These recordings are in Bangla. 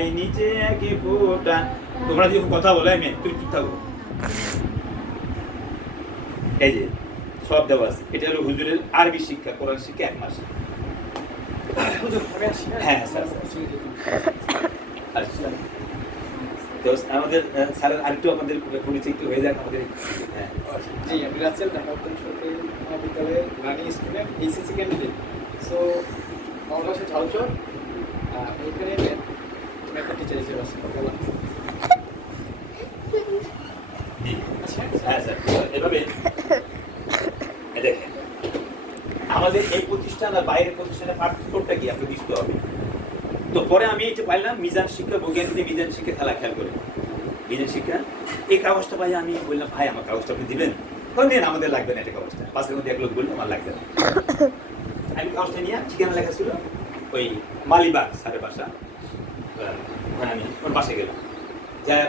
নাই নিচে একে ফোটা। তোমরা যখন কথা বলে আমি তুমি চুপ থাকো। এই যে সব দেওয়া আছে। এটা হলো হুজুরের আরবি শিক্ষা কোরআন শিক্ষা এক মাস। আমি হ্যাঁ? হ্যাঁ, স্যার। আচ্ছা তো আমাদের স্যারের আরেকটু আমাদের একটু হয়ে যাক আমাদের হ্যাঁ জি আমি রাসেল ঢাকা সরকারি মহাবিদ্যালয়ের running student HSC candidate so আমার বাসা ঝালচর আহ, দেখেন আমাদের এই প্রতিষ্ঠান আর বাইরের প্রতিষ্ঠানের পার্থক্যটা কি আপনি বুঝতে হবে তো পরে আমি এটা পাইলাম মিজান শিক্ষা বৈজ্ঞানিক মিজান শিক্ষা খেলা খেয়াল করে মিজান শিক্ষা এই কাগজটা পাই আমি বললাম ভাই আমার কাগজটা আপনি দিবেন কই নেন আমাদের লাগবে না এটা কাগজটা পাশের মধ্যে এক লোক বলল আমার লাগবে না আমি কাগজটা নিয়ে ঠিকানা লেখা ছিল ওই মালিবাগ স্যারের বাসা। ওখানে আমি ওর বাসায় গেলাম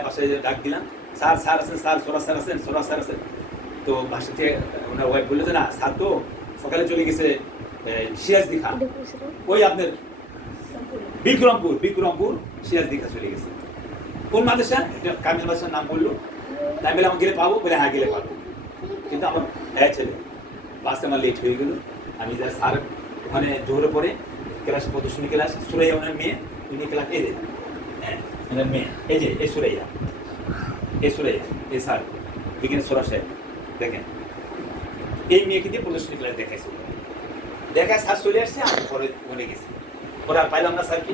বাসায় যেয়ে ডাক দিলাম, স্যার স্যার আছেন, স্যার, সোরা স্যার আছেন, সোরা স্যার আছেন। তো বাসা থেকে ওনার ওয়াইফ বলল যে, না, স্যার তো সকালে চলে গেছে সিরাজ দীঘা। ওই আপনার বিক্রমপুর বিক্রমপুর, সিরাজ দীঘা চলে গেছে। কোন মাদ্রাসা? কামিল মাদ্রাসার নাম বলল। তাই বলে, আমাকে গেলে পাবো? বলে হ্যাঁ গেলে পাবো। কিন্তু আমার এক ছেলে, বাসে আমার লেট হয়ে গেল। আমি যা স্যার ওখানে জোরে পরে ক্লাস প্রদর্শনী ক্লাস, সুরাইয়া ওনার মেয়ে, উনি ক্লাস এই যে হ্যাঁ মেয়ে। এই যে, এই সুরাইয়া। এই সুরাইয়া, এই স্যার, বিজ্ঞান সোরা সাহেব, দেখেন। এই মেয়েকে দিয়ে প্রদর্শনী ক্লাস দেখাইছে। দেখায় স্যার চলে আসছে, আমি পরে মনে গেছি। পরে আর পাইলাম না স্যারকে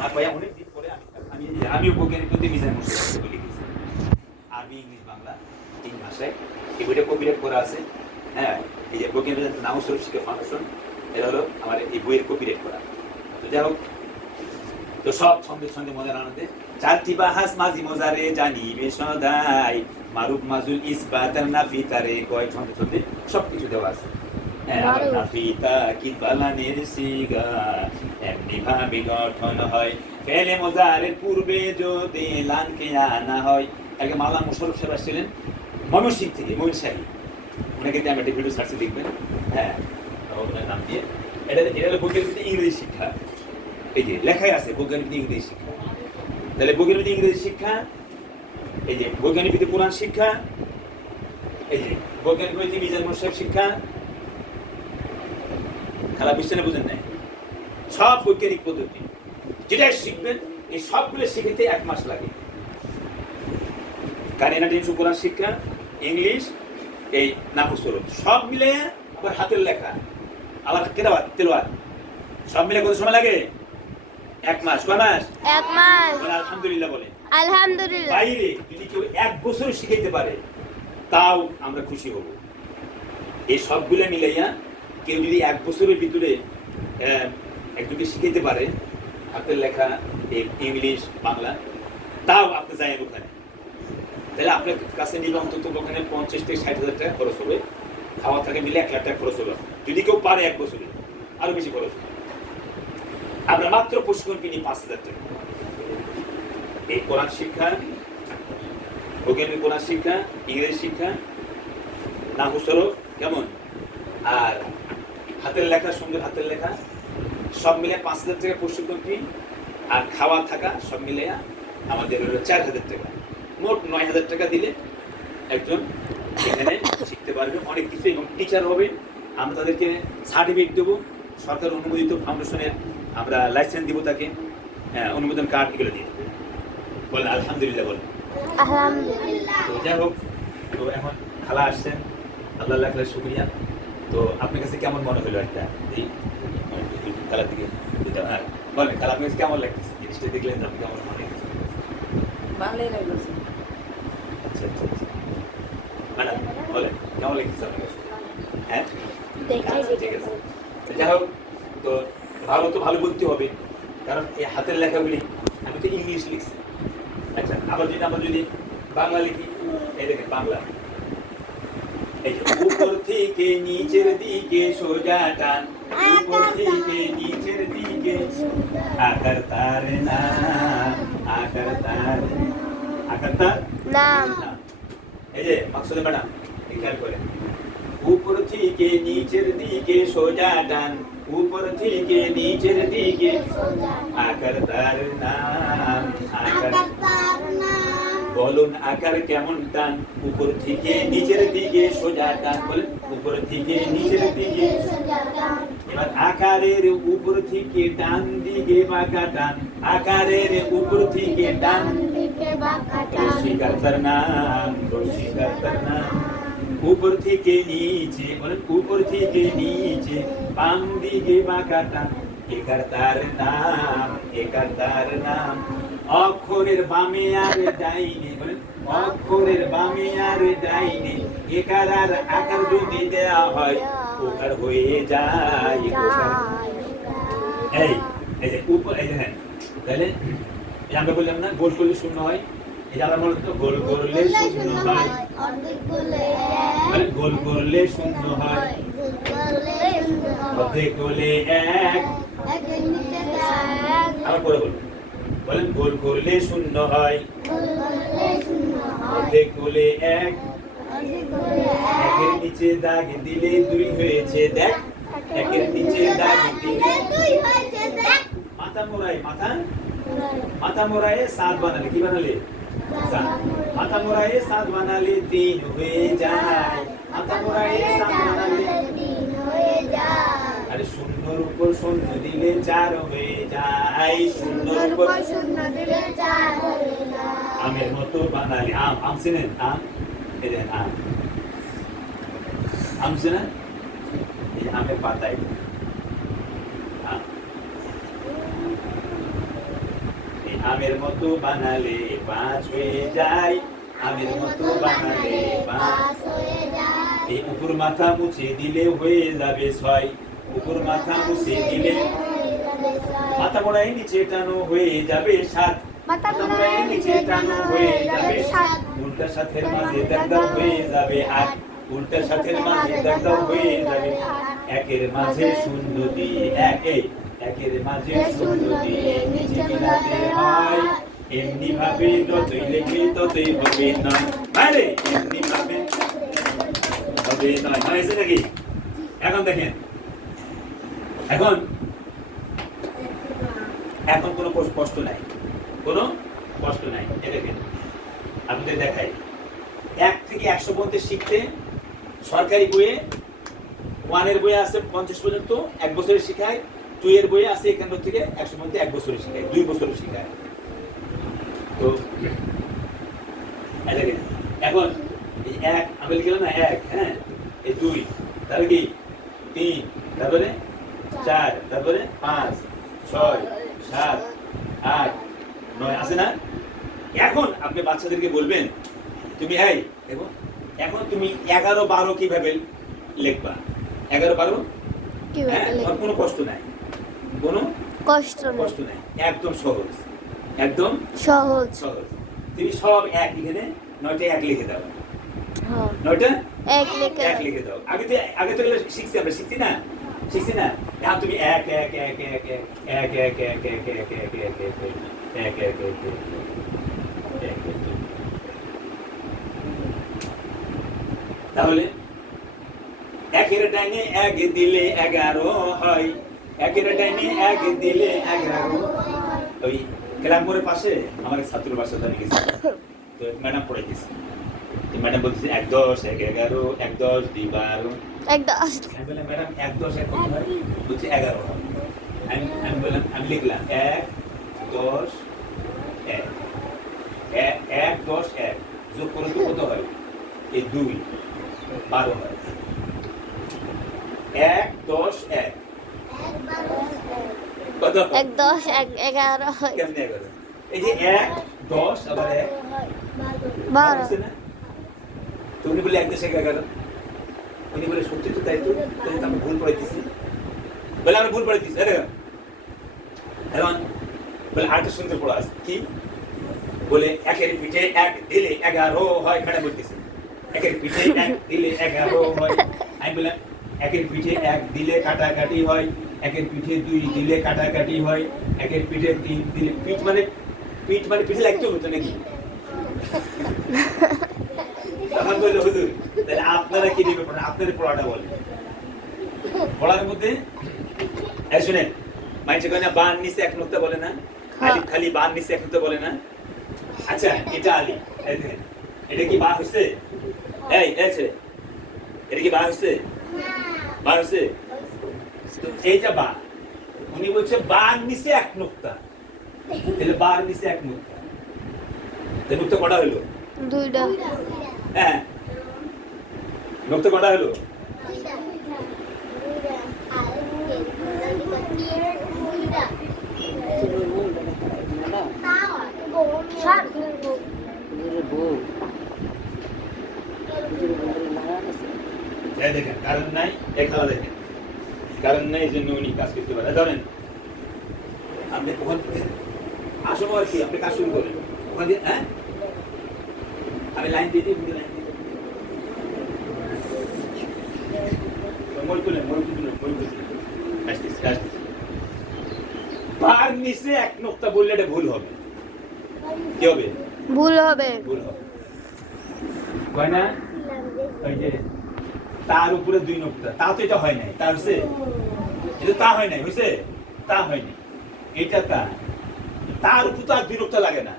না পাইয়া অনেক দিন পরে আমি আমি বৈজ্ঞানিক প্রতি মিজান মুর্শিদ বলে গেছি। আরবি ইংলিশ বাংলা, তিন ভাষায়। এই বইটা কপিরাইট করা আছে। হ্যাঁ এই যে বৈজ্ঞানিক নামস্বরূপ শিক্ষা ফাউন্ডেশন এটা হলো আমার এই বইয়ের কপিরাইট করা। তো যাই হোক তো সব ছন্দে ছন্দে মজার আনন্দে। চারটি বাহাস মাঝি মজারে জানি বেসদাই মারুফ মাজুল ইসবাতার নাফিতারে কয় ছন্দে ছন্দে সব কিছু দেওয়া আছে। হ্যাঁ। নাফিতা কি বালানের সিগা এমনি ভাবে গঠন হয়। ফেলে মজারের পূর্বে যদি লানকে আনা হয়। আগে মালা মুশরফ সাহেব আসছিলেন ময়মনসিং থেকে ময়ূরশাহী ওনাকে দিয়ে আমি একটা ভিডিও সার্চে দেখবেন। হ্যাঁ ওনার নাম দিয়ে। এটা এটা হলো বইয়ের ইংরেজি শিক্ষা। এই যে লেখাই আছে বৈজ্ঞানিক ইংরেজি শিক্ষা। তাহলে বৈজ্ঞানিক ইংরেজি শিক্ষা, এই যে বৈজ্ঞানিক কোরআন শিক্ষা, এই যে বৈজ্ঞানিক ভিত্তি মিজান মোর্শেদ শিক্ষা, খেলা না বুঝেন নাই? সব বৈজ্ঞানিক পদ্ধতি যেটা শিখবেন, এই সবগুলো শিখতে এক মাস লাগে। কারিনা টিনসু শিক্ষা, ইংলিশ, এই নাহুসরত সব মিলে আবার হাতের লেখা আবার কেরাবাত তেলোয়াত সব মিলে কত সময় লাগে? এক মাস কয় মাস? এক মাস। আলহামদুলিল্লাহ বলে। আলহামদুলিল্লাহ। বাইরে যদি কেউ এক বছর শিখাইতে পারে তাও আমরা খুশি হব। এই সবগুলো মিলাইয়া কেউ যদি এক বছরের ভিতরে একজনকে শিখাইতে পারে হাতের লেখা ইংলিশ বাংলা তাও আপনি যাই ওখানে। তাহলে আপনার কাছে নিলে অন্তত ওখানে পঞ্চাশ থেকে ষাট হাজার টাকা খরচ হবে। খাওয়া থাকে মিলে এক লাখ টাকা খরচ হবে। যদি কেউ পারে এক বছরে আরও বেশি খরচ হবে। আমরা মাত্র প্রশিক্ষণ কিনি পাঁচ হাজার টাকা। এই কোরআন শিক্ষা বৈজ্ঞানিক কোরআন শিক্ষা, ইংরেজি শিক্ষা না হুসরো কেমন? আর হাতের লেখা, সুন্দর হাতের লেখা, সব মিলে পাঁচ হাজার টাকা প্রশিক্ষণ ফি আর খাওয়া থাকা সব মিলে আমাদের হলো চার হাজার টাকা। মোট নয় হাজার টাকা দিলে একজন এখানে শিখতে পারবে অনেক কিছু এবং টিচার হবে। আমরা তাদেরকে সার্টিফিকেট দেবো। সরকার অনুমোদিত ফাউন্ডেশনের আমরা লাইসেন্স দিব তাকে হ্যাঁ, অনুমোদন কার্ড এগুলো দিয়ে দেবো। বলেন আলহামদুলিল্লাহ বলেন আলহামদুলিল্লাহ। তো যাই হোক তো এখন খালা আসছেন। আল্লাহ আল্লাহ খালা শুক্রিয়া। তো আপনার কাছে কেমন মনে হলো একটা এই খেলার দিকে? হ্যাঁ বলেন খেলা আপনার কাছে কেমন লাগতেছে? জিনিসটা দেখলেন আপনি কেমন মনে? ভালোই লাগল আচ্ছা আচ্ছা আচ্ছা। ম্যাডাম বলেন কেমন লাগতেছে আপনার কাছে? হ্যাঁ? আচ্ছা, ঠিক আছে। তো যাই হোক তো ভালো তো ভালো বলতে হবে। কারণ এই হাতের লেখাগুলি আমি তো ইংলিশ লিখছি। আচ্ছা আবার যদি আমরা যদি বাংলা লিখি এই দেখেন বাংলা। উপর থেকে নিচের দিকে সোজা টান উপর থেকে নিচের দিকে আকার তার না আকার তার আকার তার না। এই যে মাকসুদে ম্যাডাম খেয়াল করে উপর থেকে নিচের দিকে সোজা টান। উপর থেকে নিচের দিকে আকার তার নাম। বলুন আকার কেমন টান? উপর থেকে নিচের দিকে সোজা টান। বলেন উপর থেকে নিচের দিকে। এবার আকারের উপর থেকে ডান দিকে বাঁকা টান। আকারের উপর থেকে ডান। রসিকার নাম রসিকার নাম। উপর থেকে নিচে, বলেন উপর থেকে নিচে বাম দিকে বাঁকা টান একার তার নাম একার তার নাম? অক্ষরের বামে আর ডাইনে, বলেন অক্ষরের বামে আর ডাইনে একার আর আকার যদি দেয়া হয় ওকার হয়ে যায় ওকার এই এই যে উপর এই দেখেন তাহলে আমরা বললাম না, গোল করলে শূন্য হয়। এই যে তো গোল করলে শূন্য হয়। মানে গোল করলে শূন্য হয়। অর্ধেক করলে এক। আবার করে বলুন। বলেন গোল করলে শূন্য হয়। অর্ধেক করলে এক। একের নিচে দাগ দিলে দুই হয়েছে দেখ। একের নিচে দাগ দিলে মাথা মোড়াই মাথা। মাথা মোড়ায়ে সাত বানালে কি বানালে? মাথা মোড়ায়ে সাত বানালে তিন হয়ে যায়। মাথা মোড়ায়ে সাত বানালে আরে শূন্যর উপর শূন্য দিলে চার হয়ে যায়। শূন্যর উপর আমের মতো বানালে আম। আম চিনেন? আম? এই আম। আম চিনেন? এই আমের পাতায় আম এই আমের মতো বানালে পাঁচ হয়ে যায়। আমের মতো বানালে পাঁচ হয়ে এই উপর মাথা মুছে দিলে হয়ে যাবে ছয়। উপর মাথা মুছে দিলে মাথা মোড়াই নিচে টানো হয়ে যাবে সাত। মাথা নিচে টানো হয়ে যাবে সাত। উল্টা সাথের মাঝে দাগদাও হয়ে যাবে আট। উল্টা সাথের মাঝে দাগদাও হয়ে যাবে একের মাঝে শূন্য দিয়ে এক। একের মাঝে শূন্য দিয়ে নিচে মিলাতে হয় এমনি ভাবে যতই লেখে ততই হবে আরে এমনি ভাবে হবে নয়। হয়েছে নাকি এখন দেখেন। এখন? এখন কোনো কষ্ট- কষ্ট নাই। কোনো কষ্ট নাই। এ দেখেন আপনাদের দেখাই। এক থেকে একশো পর্যন্ত শিখতে সরকারি বইয়ে ওয়ানের বইয়ে আছে পঞ্চাশ পর্যন্ত এক বছরে শেখায় এর বইয়ে আছে এখান থেকে একশো পর্যন্ত এক বছরে শেখায় দুই বছরে শেখায় তো এখন এই এক আমি লিখলাম না এক হ্যাঁ? এই দুই তাহলে কি? তিন তারপরে চার তারপরে পাঁচ ছয় সাত আট নয় আছে না? এখন আপনি বাচ্চাদেরকে বলবেন তুমি এই দেখো এখন তুমি এগারো বারো কীভাবে লিখবা? এগারো বারো? হ্যাঁ তোমার কোনো কষ্ট নাই। কোনো কষ্ট কষ্ট নাই একদম সহজ একদম সহজ সহজ তুমি সব এক এখানে নয়টা এক লিখে দাও হ্যাঁ। নয়টা এক লিখে এক লিখে দাও আগে তো আগে তো এগুলো শিখছি আমরা শিখছি না শিখছি না এখন তুমি এক এক এক এক এক এক এক এক এক এক এক এক এক এক এক এক এক এক এক তাহলে একের ডাইনে এক দিলে এগারো হয় একের ডাইনে এক দিলে এগারো ওই ক্যালামপুরের পাশে আমার এক ছাত্র বাসা আমি গেছি। তো ম্যাডাম পড়াইতেছি। ম্যাডাম বলতেছে এক দশ এক এগারো এক দশ দুই বারো। এক দশ। আমি বললাম ম্যাডাম এক দশ এক বলছে এগারো আমি আমি বললাম আমি লিখলাম এক দশ এক। এক দশ এক যোগ করে তো কত হয়? এই দুই বারো হয়। এক দশ এক। কত? এক দশ এক এগারো। কেমনে এগারো এই যে এক দশ আবার এক। বারো। হচ্ছে না? তো উনি এক এগারো। উনি বলে সত্যি তো তাই তো? তাহলে আমি ভুল পড়াইতেছি। বলে আমরা ভুল পড়াইতেছি আরে এখন বলে আরেকটা সুন্দর পড়া আছে কি? বলে একের পিঠে এক দিলে এগারো হয় ম্যাডাম বলতেছে? একের পিঠে এক দিলে এগারো হয়। আমি বললাম একের পিঠে এক দিলে কাটাকাটি হয়। একের পিঠে দুই দিলে কাটাকাটি হয় একের পিঠে তিন দিলে পিঠ মানে পিঠ মানে পিঠে লাগতে হতো নাকি? তখন বলল হুজুর তাহলে আপনারা কি দিবে পড়া আপনাদের পড়াটা বলেন। পড়ার মধ্যে এই শুনেন মাইছে বান নিচে এক নুক্তা বলে না খালি খালি বান নিচে এক নুক্তা বলে না। আচ্ছা এটা আলি এই দেখেন এটা কি বা হয়েছে এই এই ছেলে এটা কি বা হয়েছে বা হয়েছে তো এইটা বা উনি বলছে বার নিচে এক নোক্তা। তাহলে বার নিচে এক নোক্তা। তাহলে নোক্তা কটা হলো? দুইটা। হ্যাঁ। নোক্তা কটা হলো? দেখেন কারণ নাই এই খেলা দেখেন। কারণ নাই এই জন্য উনি কাজ করতে পারে। ধরেন আপনি ওখান থেকে আসব আর কি? আপনি কাজ শুরু করেন। ওখান দিয়ে হ্যাঁ? আমি লাইন দিয়ে দিই লাইন দিয়ে মই তুলেন মই তুলেন মই তুলেন আসতেছি আসতেছি পার নিচে এক নোক্তা বললে এটা ভুল হবে। কি হবে? ভুল হবে। ভুল হবে। কয় না? ওই যে তার উপরে দুই নোক্তা। তা তো এটা হয় নাই। তার হচ্ছে এটা তা হয় নাই হয়েছে তা হয়নি এটা তা। তার উপর তো আর নোক্তা লাগে না।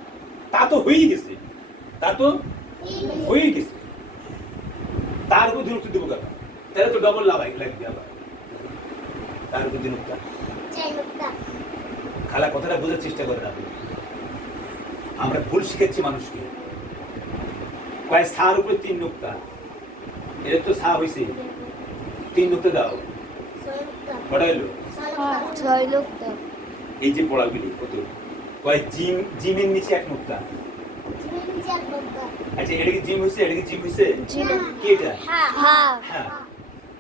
তা তো হয়েই গেছে। তা তো হয়েই গেছে। তার উপর নোক্তা দেবো কেন? তাহলে তো ডবল লাভ লাগবে আবার। তার উপর নোক্তা খালা কথাটা বোঝার চেষ্টা করেন আপনি। আমরা ভুল শিখাচ্ছি মানুষকে। কয় সার উপরে তিন নোক্তা। এটা তো সা হয়েছে তিন নোক্তা দাও। কটা এলো ছয় লোকটা এই যে পড়াগুলি কত? কয় জিম জিমের নিচে এক নোক্তা আচ্ছা এটা কি জিম হয়েছে এটা কি জিম হয়েছে কি এটা? হ্যাঁ। হ্যাঁ।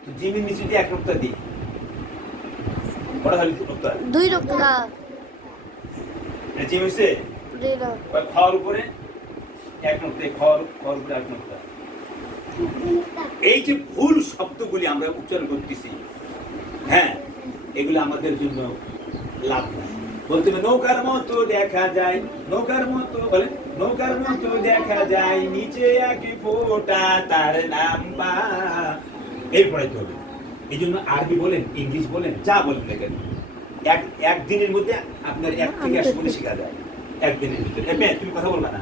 তো জিমের নিচে দিয়ে এক নোক্তা দিই। কটা হলো নোক্তা দুই এটা জিম হয়েছে খাওয়ার উপরে এক নোক্তা খাওয়ার খাওয়ার উপরে এক নোক্তা এই যে ভুল শব্দগুলি আমরা উচ্চারণ করতেছি হ্যাঁ এগুলো আমাদের জন্য লাভ নাই। বলতে হবে, নৌকার মতো দেখা যায় নৌকার মতো বলে নৌকার মতো দেখা যায় নিচে আগে ফোটা তার নাম বা এই পড়াইতে হবে। এই জন্য আরবি বলেন ইংলিশ বলেন যা বলেন না কেন এক একদিনের মধ্যে আপনার এক থেকে একশো মনে শেখা যায়। একদিনের ভিতরে। মেয়ে, তুমি কথা বলবা না।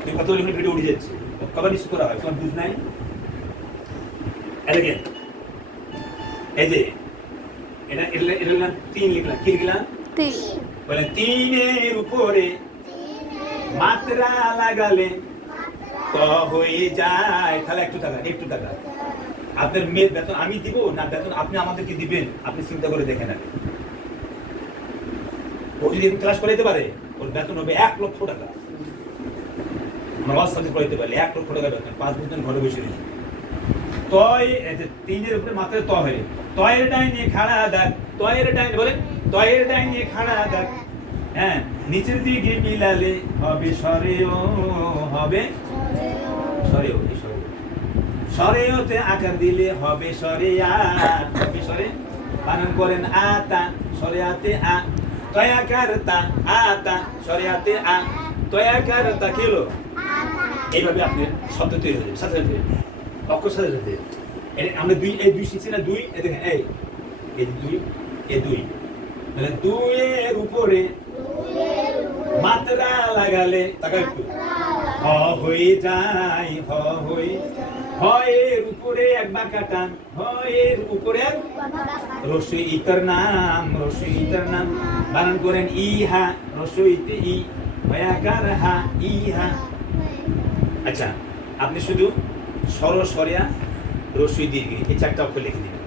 তুমি কথা বলে ভিডিও উঠে যাচ্ছে। কবার নিশ্চিত করা হয় তোমার বুঝ নাই? দেখেন এই যে এটা এটা এটা লিখলাম তিন লিখলাম কি লিখলাম তিন বলে তিনের উপরে মাত্রা লাগালে ক হয়ে যায় তাহলে একটু টাকা একটু টাকা আপনার মেয়ের বেতন আমি দিব না বেতন আপনি আমাদেরকে দিবেন আপনি চিন্তা করে দেখে নেন ও যদি ক্লাস করাইতে পারে ওর বেতন হবে এক লক্ষ টাকা। নামাজ সাথে করাইতে পারলে এক লক্ষ টাকা বেতন পাঁচ বছর ঘরে বসে রয়েছে। তয় তিনের উপরে মাত্রায় ত হয় তয়ের ডাইনে খাড়া দাগ তয়ের ডাইনে বলে, তয়ের ডাইনে খাড়া দাগ হ্যাঁ নিচের দিকে মিলালে হবে সরেও হবে সরেও সরেওতে আকার দিলে হবে সরে আ, হবে সরে বানান করেন আতা সরে আতে আ তয়াকার তা আতা সরে আতে আ। তয়াকার তা খেলো এইভাবে আপনি শব্দ তৈরি হয়ে যাবে সাথে। অক্ষর সাথে সাথে। আমরা দুই, এই দুই শিখছি না? দুই? এই দেখেন, এই। এই দুই এই দুই। মানে দুইয়ের উপরে মাত্রা লাগালে তাকা একটু। হ হয়ে যায়, হ হয়ে হয়ের উপরে এক বাঁকা টান হয়ের উপরে রসই ইতার নাম, রসই ইতার নাম। বানান করেন ইহা, রসইতে ই, ভয়াকার হা, ইহা। আচ্ছা আপনি শুধু সর সরিয়া রসুই দীর্ঘ এই চারটা অক্ষর লিখে দিবেন